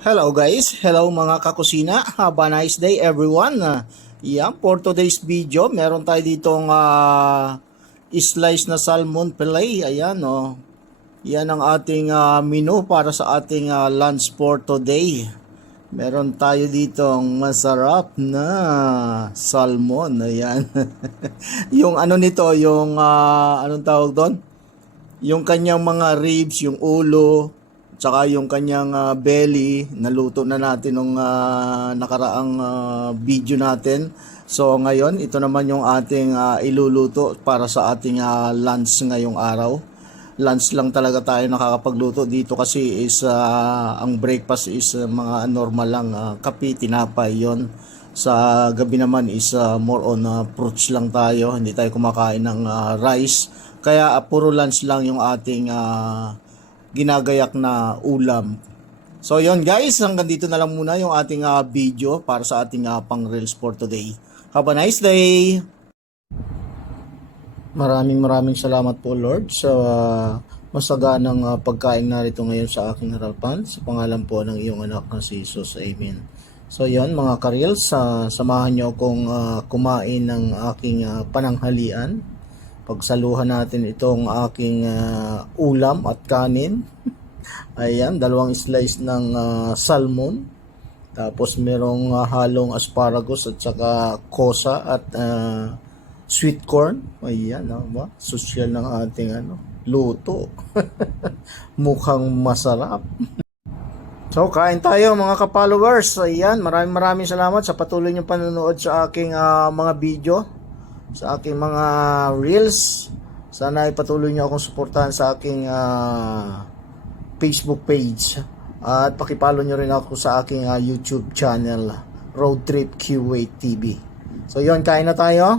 Hello guys, hello mga kakusina, have a nice day everyone. Yan, for today's video, meron tayo ditong slice na salmon fillet. Ayan yan ang ating menu para sa ating lunch for today. Meron tayo ditong masarap na salmon. Ayan. Yung ano nito, yung anong tawag doon? Yung kanyang mga ribs, yung ulo, tsaka yung kanyang belly, naluto na natin nung nakaraang video natin. So ngayon, ito naman yung ating iluluto para sa ating lunch ngayong araw. Lunch lang talaga tayo nakakapagluto dito kasi is ang breakfast is mga normal lang, kape, tinapay yon. Sa gabi naman is more on fruits lang tayo, hindi tayo kumakain ng rice. Kaya puro lunch lang yung ating ginagayak na ulam. So yon guys, hanggang dito na lang muna yung ating video para sa ating pang reels for today. Have a nice day! Maraming salamat po Lord sa masaganang pagkain narito ngayon sa aking harapan. Sa pangalan po ng iyong anak na si Jesus. Amen. So yon mga ka-reels, samahan nyo akong kumain ng aking pananghalian. Pagsaluhan natin itong aking ulam at kanin. Ayan, dalawang slice ng salmon. Tapos merong halong asparagus at saka kosa at sweet corn. Ayan, social ng ating luto. Mukhang masarap. So, kain tayo mga ka-followers. Ayan, maraming salamat sa patuloy niyong panonood sa aking mga video, sa aking mga reels. Sana ay patuloy niyo akong suportahan sa aking Facebook page. At pakipollow niyo rin ako sa aking YouTube channel, Road Trip Kuwait TV. So, yon, kain na tayo.